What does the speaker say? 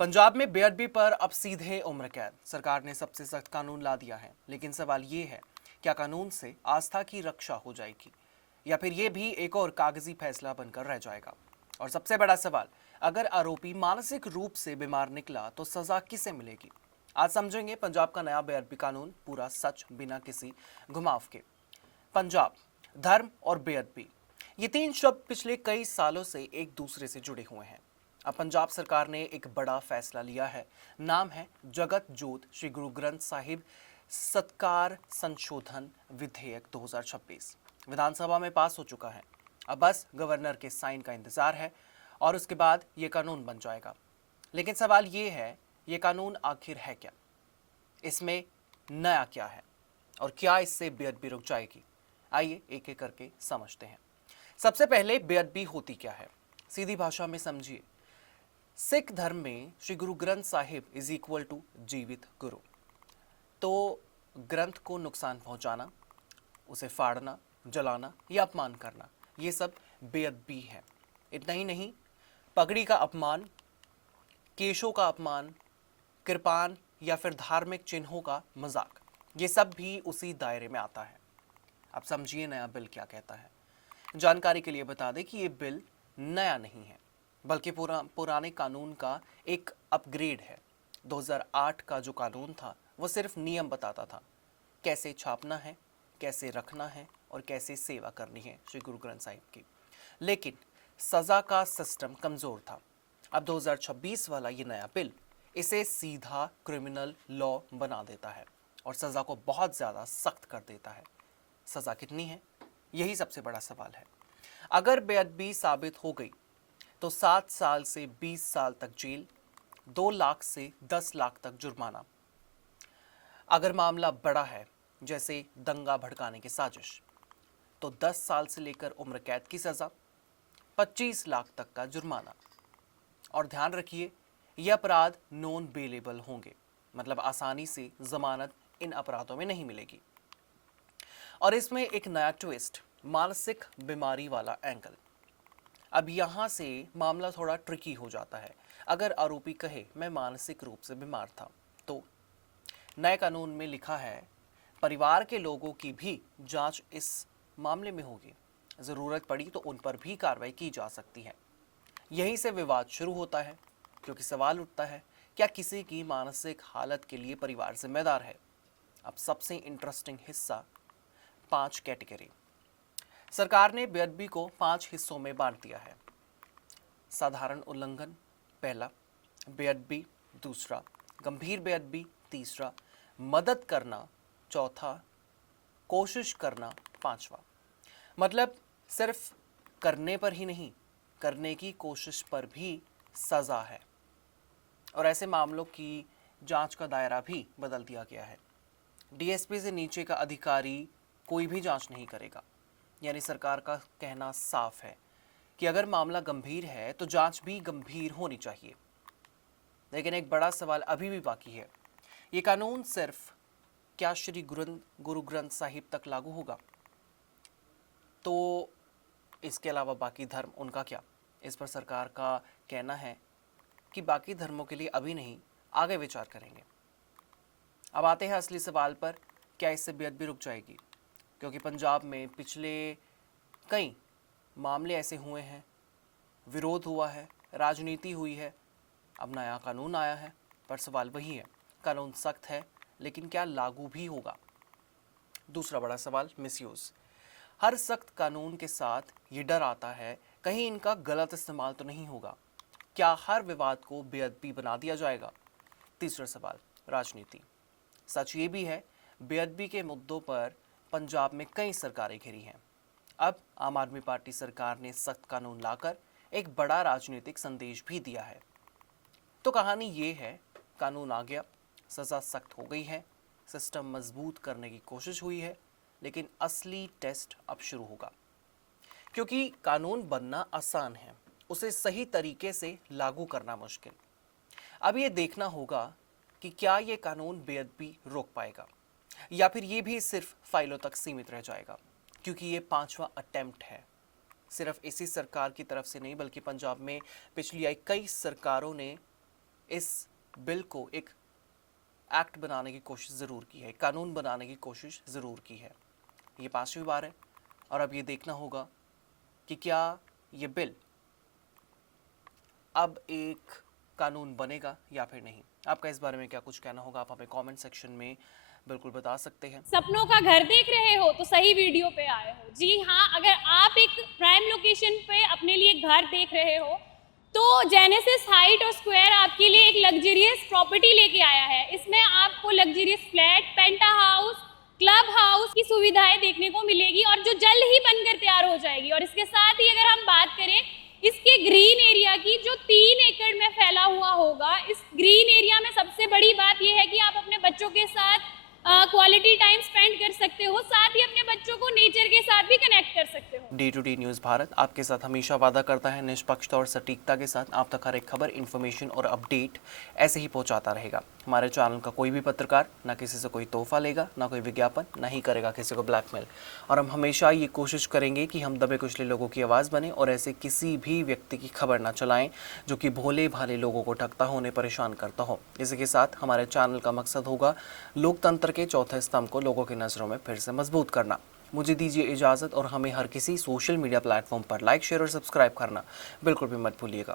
पंजाब में बेअदबी पर अब सीधे उम्र कैद। सरकार ने सबसे सख्त कानून ला दिया है, लेकिन सवाल ये है, क्या कानून से आस्था की रक्षा हो जाएगी या फिर ये भी एक और कागजी फैसला बनकर रह जाएगा। और सबसे बड़ा सवाल, अगर आरोपी मानसिक रूप से बीमार निकला तो सजा किसे मिलेगी। आज समझेंगे पंजाब का नया बेअदबी कानून, पूरा सच बिना किसी घुमाव के। पंजाब, धर्म और बेअदबी, ये तीन शब्द पिछले कई सालों से एक दूसरे से जुड़े हुए हैं। अब पंजाब सरकार ने एक बड़ा फैसला लिया है। नाम है जगत जोत श्री गुरु ग्रंथ साहिब सत्कार संशोधन विधेयक 2026। विधानसभा में पास हो चुका है। अब बस गवर्नर के साइन का इंतजार है और उसके बाद ये कानून बन जाएगा। लेकिन सवाल ये है, ये कानून आखिर है क्या, इसमें नया क्या है और क्या इससे बेअदबी रुक जाएगी। आइए एक एक करके समझते हैं। सबसे पहले बेअदबी होती क्या है, सीधी भाषा में समझिए। सिख धर्म में Shri Guru Granth Sahib is equal to जीवित गुरु। तो ग्रंथ को नुकसान पहुंचाना, उसे फाड़ना, जलाना या अपमान करना, ये सब बेअदबी है। इतना ही नहीं, पगड़ी का अपमान, केशों का अपमान, कृपान या फिर धार्मिक चिन्हों का मजाक, ये सब भी उसी दायरे में आता है। अब समझिए नया बिल क्या कहता है। जानकारी के लिए बता दें कि ये बिल नया नहीं है, बल्कि पुराने कानून का एक अपग्रेड है। 2008 का जो कानून था वो सिर्फ नियम बताता था, कैसे छापना है, कैसे रखना है और कैसे सेवा करनी है श्री गुरु ग्रंथ साहिब की। लेकिन सज़ा का सिस्टम कमज़ोर था। अब 2026 वाला ये नया बिल इसे सीधा क्रिमिनल लॉ बना देता है और सज़ा को बहुत ज़्यादा सख्त कर देता है। सज़ा कितनी है, यही सबसे बड़ा सवाल है। अगर बेअदबी साबित हो गई तो 7 साल से 20 साल तक जेल, 2 लाख से 10 लाख तक जुर्माना। अगर मामला बड़ा है, जैसे दंगा भड़काने की साजिश, तो 10 साल से लेकर उम्र कैद की सजा, 25 लाख तक का जुर्माना। और ध्यान रखिए, ये अपराध नॉन बेलेबल होंगे, मतलब आसानी से जमानत इन अपराधों में नहीं मिलेगी। और इसमें एक नया ट्विस्ट, मानसिक बीमारी वाला एंगल। अब यहाँ से मामला थोड़ा ट्रिकी हो जाता है। अगर आरोपी कहे मैं मानसिक रूप से बीमार था, तो नए कानून में लिखा है परिवार के लोगों की भी जांच इस मामले में होगी। ज़रूरत पड़ी तो उन पर भी कार्रवाई की जा सकती है। यहीं से विवाद शुरू होता है, क्योंकि सवाल उठता है, क्या किसी की मानसिक हालत के लिए परिवार जिम्मेदार है। अब सबसे इंटरेस्टिंग हिस्सा, 5 कैटेगरी। सरकार ने बेअदबी को 5 हिस्सों में बांट दिया है। साधारण उल्लंघन पहला, बेअदबी दूसरा, गंभीर बेअदबी तीसरा, मदद करना चौथा, कोशिश करना पांचवा। मतलब सिर्फ करने पर ही नहीं, करने की कोशिश पर भी सजा है। और ऐसे मामलों की जांच का दायरा भी बदल दिया गया है। डीएसपी से नीचे का अधिकारी कोई भी जांच नहीं करेगा। यानी सरकार का कहना साफ है कि अगर मामला गंभीर है तो जांच भी गंभीर होनी चाहिए। लेकिन एक बड़ा सवाल अभी भी बाकी है, ये कानून सिर्फ क्या श्री गुरु ग्रंथ साहिब तक लागू होगा, तो इसके अलावा बाकी धर्म, उनका क्या। इस पर सरकार का कहना है कि बाकी धर्मों के लिए अभी नहीं, आगे विचार करेंगे। अब आते हैं असली सवाल पर, क्या इससे बेअदबी रुक जाएगी। क्योंकि पंजाब में पिछले कई मामले ऐसे हुए हैं, विरोध हुआ है, राजनीति हुई है, अब नया कानून आया है, पर सवाल वही है, कानून सख्त है लेकिन क्या लागू भी होगा। दूसरा बड़ा सवाल, मिसयूज़। हर सख्त कानून के साथ ये डर आता है, कहीं इनका गलत इस्तेमाल तो नहीं होगा, क्या हर विवाद को बेअदबी बना दिया जाएगा। तीसरा सवाल, राजनीति। सच ये भी है, बेअदबी के मुद्दों पर पंजाब में कई सरकारें घिरी हैं। अब आम आदमी पार्टी सरकार ने सख्त कानून लाकर एक बड़ा राजनीतिक संदेश भी दिया है। तो कहानी ये है, कानून आ गया, सज़ा सख्त हो गई है, सिस्टम मजबूत करने की कोशिश हुई है, लेकिन असली टेस्ट अब शुरू होगा। क्योंकि कानून बनना आसान है, उसे सही तरीके से लागू करना मुश्किल। अब ये देखना होगा कि क्या ये कानून बेअदबी रोक पाएगा या फिर ये भी सिर्फ फाइलों तक सीमित रह जाएगा। क्योंकि ये 5वां अटेम्प्ट है, सिर्फ इसी सरकार की तरफ से नहीं, बल्कि पंजाब में पिछली आई कई सरकारों ने इस बिल को एक एक्ट बनाने की कोशिश ज़रूर की है, कानून बनाने की कोशिश ज़रूर की है। ये 5वीं बार है और अब ये देखना होगा कि क्या ये बिल अब एक कानून बनेगा या फिर नहीं। आपका इस बारे में क्या कुछ कहना होगा, आप हमें कमेंट सेक्शन में बिल्कुल बता सकते हैं। सपनों का घर देख रहे हो तो सही वीडियो पे आए हो। जी हाँ, अगर आप एक प्राइम लोकेशन पे अपने लिए घर देख रहे हो तो जेनेसिस हाइट और स्क्वायर आपके लिए एक लग्जरियस प्रॉपर्टी लेके आया है। इसमें आपको लग्जरियस फ्लैट, पेंटा हाउस, क्लब हाउस की सुविधाएं देखने को मिलेगी और जो जल्द ही बनकर तैयार हो जाएगी। और इसके साथ ही अगर हम बात करें इसके ग्रीन एरिया की, जो 3 एकड़ में फैला हुआ होगा, इस ग्रीन एरिया में सबसे बड़ी बात यह है कि आप अपने बच्चों के साथ क्वालिटी टाइम स्पेंड कर सकते हो, साथ ही अपने बच्चों को नेचर के साथ भी कनेक्ट कर सकते हो। D2D न्यूज़ भारत आपके साथ हमेशा वादा करता है निष्पक्षता और सटीकता के साथ आप तक हर एक खबर, इन्फॉर्मेशन और अपडेट ऐसे ही पहुंचाता रहेगा। हमारे चैनल का कोई भी पत्रकार ना किसी से कोई तोहफा लेगा, ना कोई विज्ञापन, ना ही करेगा किसी को ब्लैकमेल। और हम हमेशा ये कोशिश करेंगे कि हम दबे कुचले लोगों की आवाज़ बने और ऐसे किसी भी व्यक्ति की खबर ना चलाएं जो कि भोले भाले लोगों को ठगता हो, उन्हें परेशान करता हो। इसी के साथ हमारे चैनल का मकसद होगा लोकतंत्र के चौथे स्तंभ को लोगों की नज़रों में फिर से मजबूत करना। मुझे दीजिए इजाज़त और हमें हर किसी सोशल मीडिया प्लेटफॉर्म पर लाइक, शेयर और सब्सक्राइब करना बिल्कुल भी मत भूलिएगा।